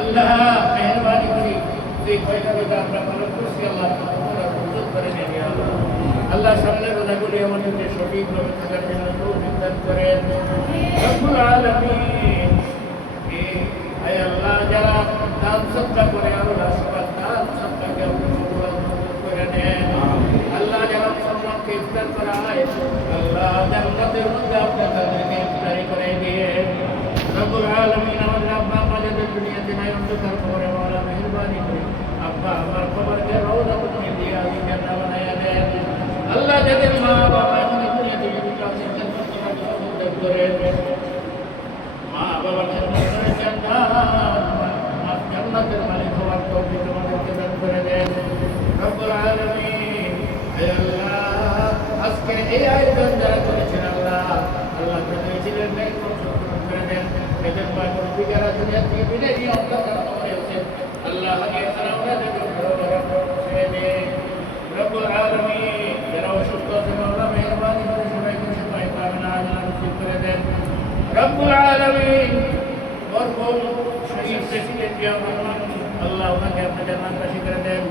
আল্লাহ মেহরবানি করে যে কয়টা রোজা আমরা পালন করছি আল্লাহ সুযোগ করে নেন আল্লাহ সামনে রোজাগুলি আমাদেরকে সঠিকভাবে থাকার জন্য তৌফিক দান করেন রব্বুল আলামিন। আয় আল্লাহ যারা দান সদকা করে আল্লাহ সবার দান সদকাকে আপনি কবুল করে নেন। আল্লাহ যারা মুসলমানকে ইফতার করায় আল্লাহ জান্নাতের মধ্যে আপনি তাদেরকে ইফতারি করে দিয়ে রব্বুল আলামিন। আমাদের আব্বা আমাদের দুনিয়াতে নাই অন্ধকার করে মাওলা মেহেরবানি করে আব্বা আমার কবরকে রওজা করে দিয়ে আলী জান্নাত বানায়া দেন। আল্লাহ যাদের মা বাবা আমাদের দুনিয়াতে জীবিত আছেন জান্নাত করে মা বাবার জন্য জান্নাতের মালিক হওয়ার তৌফিক আমাদেরকে দান করে দেন রব্বুল আলামিন। হে আল্লাহ আজকে এই আয়োজন যারা করেছেন আল্লাহ আল্লাহ তাদের ছিলেন নেই করে দেন এদের পাগল বিগারা দুনিয়া থেকে বিদায় নিয়ে অন্ধকার হয়েছে আল্লাহ আগে তারা ওনাদেরকে ছেড়ে দেন রব্বুল আলামিন। যারা অসুস্থ আছেন আল্লাহ মেহেরবানি করে সবাইকে সেবায় পাবেন আল্লাহ নসিব করে দেন রব্বুল আলামিন। মরহুম শহীদ প্রেসিডেন্ট জিয়াউর রহমান আল্লাহ ওনাকে আপনি জান্নাতবাসী করে দেন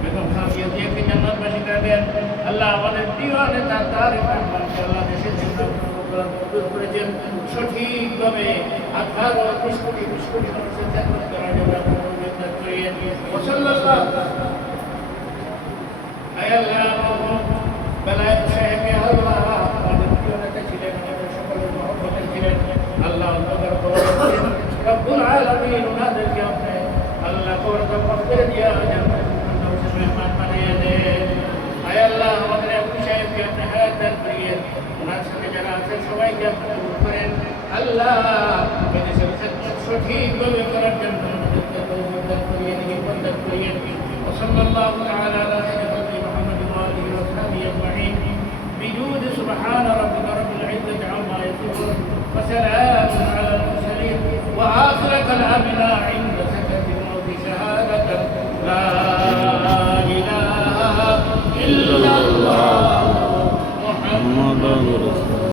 বেগম খালেদা জিয়াকে জান্নাতবাসী করে দেন আল্লাহ। আমাদের প্রিয় নেতা তারেক রহমানকে আল্লাহ দেশের জন্য করেছেন সঠিকভাবে 18-20 কোটি মানুষের জান্নাত করার জন্য আপনার করিয়ে আয় আল্লাহ বেলায়েত সাহেবকে আল্লাহ আমাদের প্রিয় নেতা ছিলেন আমাদের সকলের মহব্বতের ছিলেন আল্লাহ অন্ধকার করেন রব্বুল আলামিন। ওনাদেরকে আপনি আল্লাহ কবরকে মাফ করে দিয়া জান্নাতের মেহমান বানিয়ে দেন আয় আল্লাহ। আমাদের আবু সাহেবকে আপনি হায়াত দান করিয়ে ওনার সাথে যারা আছে সবাইকে আপনি কবুল করেন আল্লাহ। এদেশের খেদমত সঠিকভাবে করার জন্য আমাদেরকে তৌফিক দান করিয়ে নির্ভর দান করিয়ে সাল্লাল্লাহু তাআলা আলা সাইয়্যিদিনা মুহাম্মাদিন ওয়া আলিহি ওয়া সাহবিহি আজমাইন বিজুদ সুবহান রাব্বিকা রাব্বিল ইজ্জাতি আম্মা ইয়াসিফুন ওয়া সালামুন আলাল মুরসালিন ওয়া আখির কালামিনা ইনদা সাকাতিল মাউতি শাহাদাতান লা ইলাহা ইল্লাল্লাহ মুহাম্মাদুর রাসূলুল্লাহ।